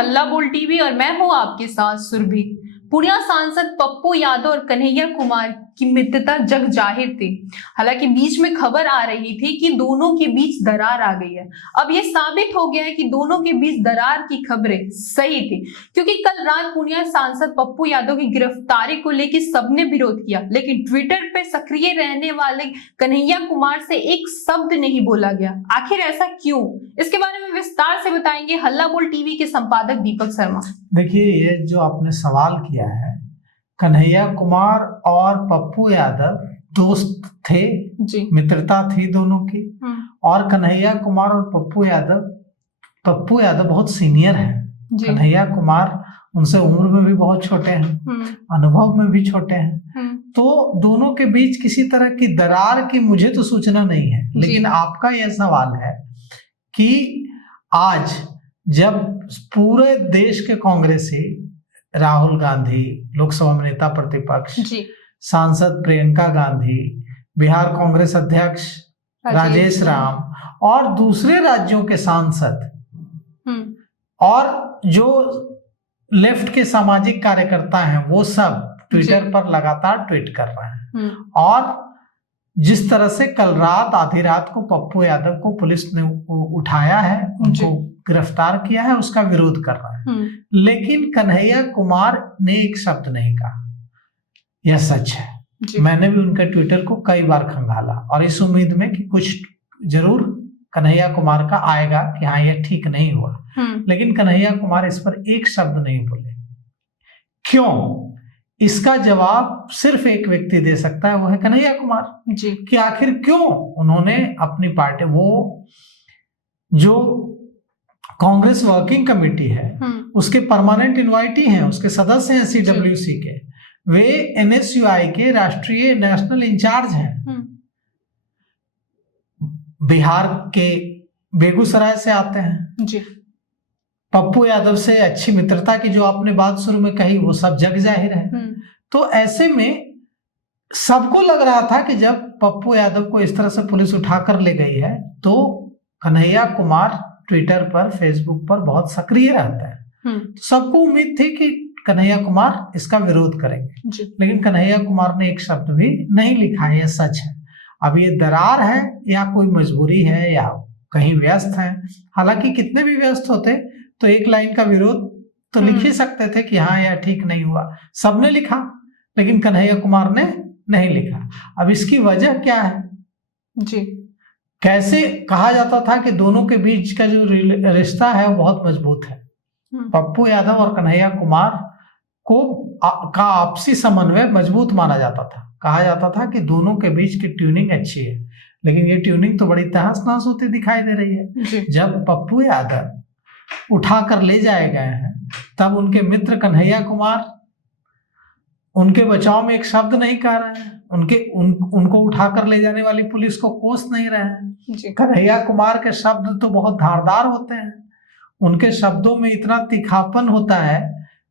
हल्ला बोल टीवी और मैं हूं आपके साथ सुरभि। पूर्णिया सांसद पप्पू यादव और कन्हैया कुमार की मित्रता जग जाहिर थी। हालांकि बीच में खबर आ रही थी कि दोनों के बीच दरार आ गई है। अब ये साबित हो गया है कि दोनों के बीच दरार की खबरें सही थी, क्योंकि कल रात पूर्णिया सांसद पप्पू यादव की गिरफ्तारी को लेकर सबने विरोध किया, लेकिन ट्विटर पे सक्रिय रहने वाले कन्हैया कुमार से एक शब्द नहीं बोला गया। आखिर ऐसा क्यों? इसके बारे में विस्तार से बताएंगे हल्ला बोल टीवी के संपादक दीपक शर्मा। देखिए, ये जो आपने सवाल किया है, कन्हैया कुमार और पप्पू यादव दोस्त थे जी। मित्रता थी दोनों की। और कन्हैया कुमार और पप्पू यादव बहुत सीनियर हैं। कन्हैया कुमार उनसे उम्र में भी बहुत छोटे हैं, अनुभव में भी छोटे हैं। तो दोनों के बीच किसी तरह की दरार की मुझे तो सूचना नहीं है, लेकिन आपका यह सवाल है कि आज जब पूरे देश के कांग्रेसी, राहुल गांधी लोकसभा में नेता प्रतिपक्ष, सांसद प्रियंका गांधी, बिहार कांग्रेस अध्यक्ष राजेश राम और दूसरे राज्यों के सांसद और जो लेफ्ट के सामाजिक कार्यकर्ता हैं, वो सब ट्विटर पर लगातार ट्वीट कर रहे हैं। और जिस तरह से कल रात आधी रात को पप्पू यादव को पुलिस ने उठाया है, उनको गिरफ्तार किया है, उसका विरोध कर रहा है। लेकिन कन्हैया कुमार ने एक शब्द नहीं कहा। यह सच है। मैंने भी उनके ट्विटर को कई बार खंगाला और इस उम्मीद में कि कुछ जरूर कन्हैया कुमार का आएगा कि हाँ, यह ठीक नहीं हुआ। लेकिन कन्हैया कुमार इस पर एक शब्द नहीं बोले। क्यों? इसका जवाब सिर्फ एक व्यक्ति दे सकता है, वो है कन्हैया कुमार जी। कि आखिर क्यों उन्होंने अपनी पार्टी, वो जो कांग्रेस वर्किंग कमेटी है उसके परमानेंट इनवाइटी हैं, उसके सदस्य हैं CWC के, वे NSUI के राष्ट्रीय नेशनल इंचार्ज हैं। बिहार के बेगूसराय से आते हैं जी। पप्पू यादव से अच्छी मित्रता की जो आपने बात शुरू में कही, वो सब जग जाहिर है। तो ऐसे में सबको लग रहा था कि जब पप्पू यादव को इस तरह से पुलिस उठाकर ले गई है, तो कन्हैया कुमार ट्विटर पर, फेसबुक पर बहुत सक्रिय रहता है। तो सबको उम्मीद थी कि कन्हैया कुमार इसका विरोध करेंगे, लेकिन कन्हैया कुमार ने एक शब्द भी नहीं लिखा है। यह सच है। अब ये दरार है या कोई मजबूरी है या कहीं व्यस्त है। हालांकि कितने भी व्यस्त होते तो एक लाइन का विरोध तो लिख ही सकते थे कि हाँ, यह ठीक नहीं हुआ। सबने लिखा, लेकिन कन्हैया कुमार ने नहीं लिखा। अब इसकी वजह क्या है जी? कैसे कहा जाता था कि दोनों के बीच का जो रिश्ता है वो बहुत मजबूत है। पप्पू यादव और कन्हैया कुमार को का आपसी समन्वय मजबूत माना जाता था। कहा जाता था कि दोनों के बीच की ट्यूनिंग अच्छी है, लेकिन ये ट्यूनिंग तो बड़ी तहस नहस होती दिखाई दे रही है। जब पप्पू यादव उठा कर ले जाए गए हैं, तब उनके मित्र कन्हैया कुमार उनके बचाव में एक शब्द नहीं कह रहे हैं। उनको उठाकर ले जाने वाली पुलिस को कोस नहीं रहे हैं। कन्हैया कुमार के शब्द तो बहुत धारदार होते हैं। उनके शब्दों में इतना तीखापन होता है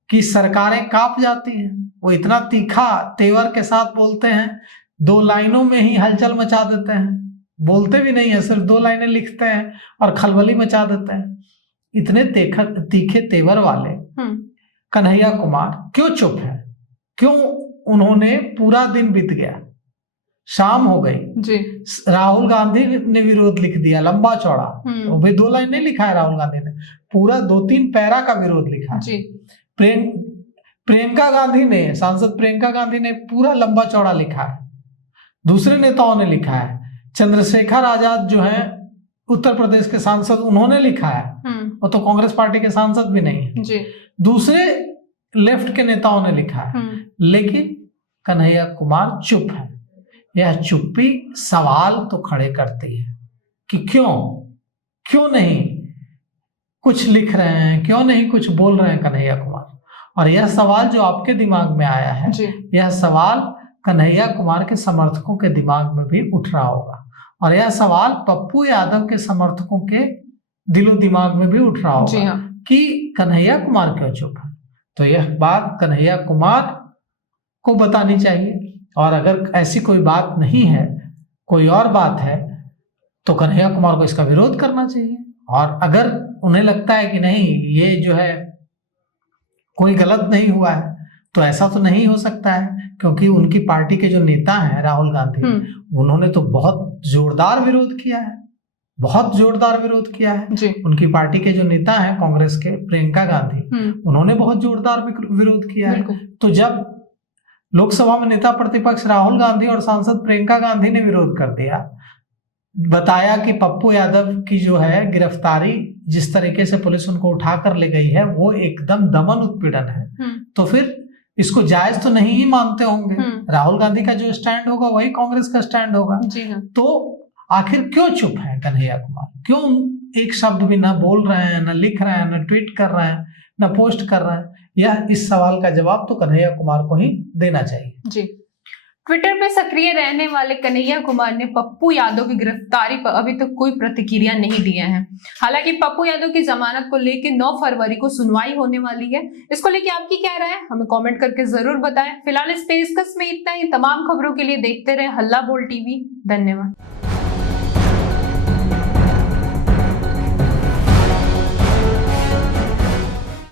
कि सरकारें कांप जाती हैं। वो इतना तीखा तेवर के साथ बोलते हैं, 2 लाइनों में ही हलचल मचा देते हैं। बोलते भी नहीं है, सिर्फ 2 लाइनें लिखते हैं और खलबली मचा देते हैं। इतने तीखे तेवर वाले कन्हैया कुमार क्यों चुप है? क्यों? उन्होंने पूरा दिन बीत गया, शाम हो गई जी। राहुल गांधी ने विरोध लिख दिया लंबा चौड़ा। वो भी 2 लाइन नहीं लिखा है राहुल गांधी ने, पूरा 2-3 पैरा का विरोध लिखा है जी। प्रियंका गांधी ने, सांसद प्रियंका गांधी ने पूरा लंबा चौड़ा लिखा है। दूसरे नेताओं ने लिखा है। चंद्रशेखर आजाद जो है उत्तर प्रदेश के सांसद, उन्होंने लिखा है। वो तो कांग्रेस पार्टी के सांसद भी नहीं है जी। दूसरे लेफ्ट के नेताओं ने लिखा है, लेकिन कन्हैया कुमार चुप है। यह चुप्पी सवाल तो खड़े करती है कि क्यों नहीं कुछ लिख रहे हैं, क्यों नहीं कुछ बोल रहे हैं कन्हैया कुमार। और यह सवाल जो आपके दिमाग में आया है, यह सवाल कन्हैया कुमार के समर्थकों के दिमाग में भी उठ रहा होगा, और यह सवाल पप्पू यादव के समर्थकों के दिलो दिमाग में भी उठ रहा होगा कि कन्हैया कुमार क्यों चुप है। तो यह बात कन्हैया कुमार को बतानी चाहिए, और अगर ऐसी कोई बात नहीं है, कोई और बात है, तो कन्हैया कुमार को इसका विरोध करना चाहिए। और अगर उन्हें लगता है कि नहीं, ये जो है कोई गलत नहीं हुआ है, तो ऐसा तो नहीं हो सकता है, क्योंकि उनकी पार्टी के जो नेता हैं राहुल गांधी, उन्होंने तो बहुत जोरदार विरोध किया है, बहुत जोरदार विरोध किया है जी। उनकी पार्टी के जो नेता हैं कांग्रेस के प्रियंका गांधी, उन्होंने बहुत जोरदार विरोध किया है। तो जब लोकसभा में नेता प्रतिपक्ष राहुल गांधी और सांसद प्रियंका गांधी ने विरोध कर दिया, बताया कि पप्पू यादव की जो है गिरफ्तारी जिस तरीके से पुलिस उनको उठा कर ले गई है वो एकदम दमन उत्पीड़न है, तो फिर इसको जायज तो नहीं ही मानते होंगे। राहुल गांधी का जो स्टैंड होगा वही कांग्रेस का स्टैंड होगा। तो आखिर क्यों चुप है कन्हैया कुमार, क्यों एक शब्द भी ना बोल रहे हैं, ना लिख रहे हैं, ना ट्वीट कर रहे हैं, ना पोस्ट कर रहे हैं? यह इस सवाल का जवाब तो कन्हैया कुमार को ही देना चाहिए। जी। ट्विटर पे सक्रिय रहने वाले कन्हैया कुमार ने पप्पू यादव की गिरफ्तारी पर अभी तक कोई प्रतिक्रिया नहीं दिए हैं। हालांकि पप्पू यादव की जमानत को लेकर 9 फरवरी को सुनवाई होने वाली है। इसको लेकर आपकी क्या राय है, हमें कमेंट करके जरूर बताएं। फिलहाल इस पेशकश में इतना ही। तमाम खबरों के लिए देखते रहे हल्ला बोल टीवी। धन्यवाद।